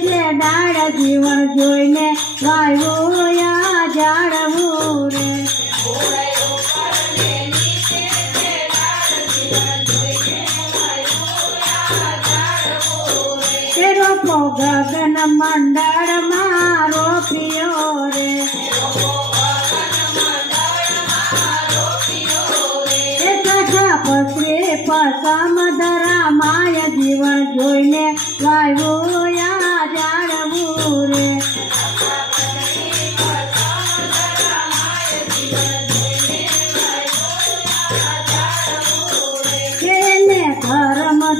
કેડાાળ જીવન જોઈને લાયો આ ઝાડવું રે ઓય ઉપર ને નીચે કેડાાળ જીવન જોઈને લાયો આ ઝાડવું રે કેરો ભગવાન મંડાળામાં રોપીયો રે કેરો ભગવાન મંડાળામાં રોપીયો રે કે તાખા પરે પસમદરામાં આ જીવન જોઈને લાયો ઓય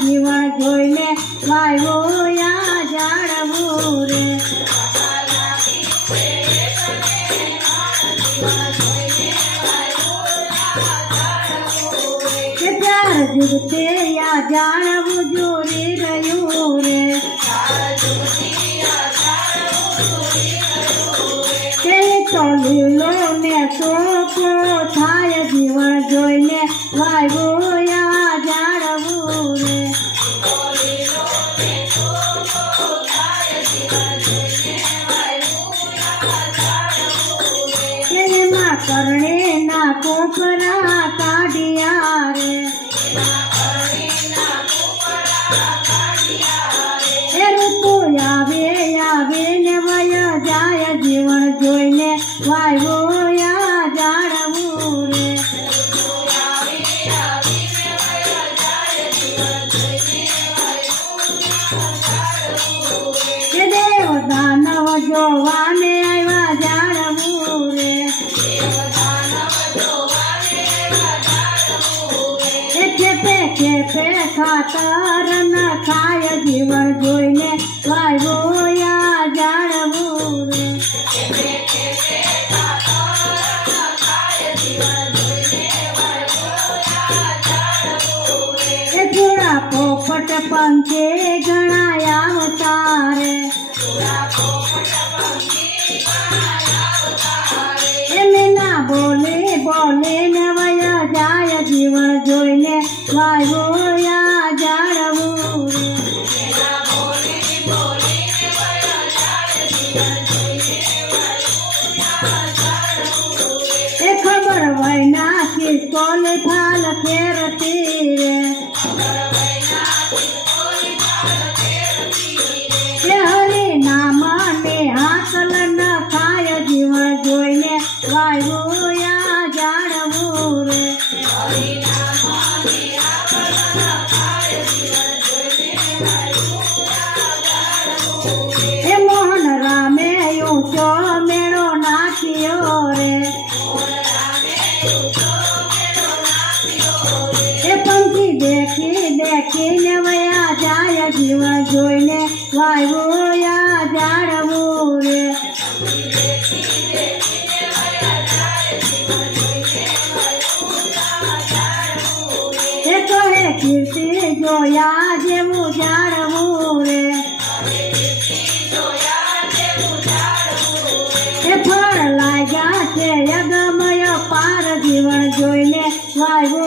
जीवन જોઈને આવ્યો આ જાણું રે સારા પીસે એકને મારું જીવન જોઈને આવ્યો આ જાણું રે કે ત્યા જીતે આ જાણું જોરી રહ્યો રે સારા જીતે આ જાણું જોરી રહ્યો રે કે તનલો ને સકો થાય જીવન જોઈને આવ્યો करणे ना कोपरा काडिया रे એ ઋતુ આવે આવે ને વયા જાય જીવન જોઈને વાયો યા જાણવું રે દેવ દાનવ જોવા ખાતા ના ખાય જીવન જોઈને લાવ્યો યા જાણવું રે થોડા પોપટ પંખે ગણાયા અવતાર બોલે બોલે નવાયા જાય જીવન જોઈને લાવ્યો Con el palo, tierra, tierra. જોઈને વાયવો યાદ જાળવું રે એ જોયા જેવું જાળવું રે એ ફળ લાગ્યા છે યજમય પાર જીવન જોઈને વાયવો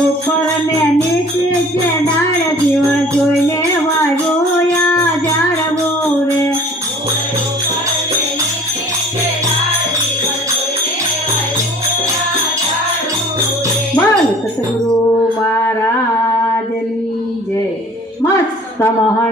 ઉપર ને નીચે છે ડાળ જીવન જોઈને વાગોયા જાળવો રે બોલ સતગુરુ જય મસ્ત મહાન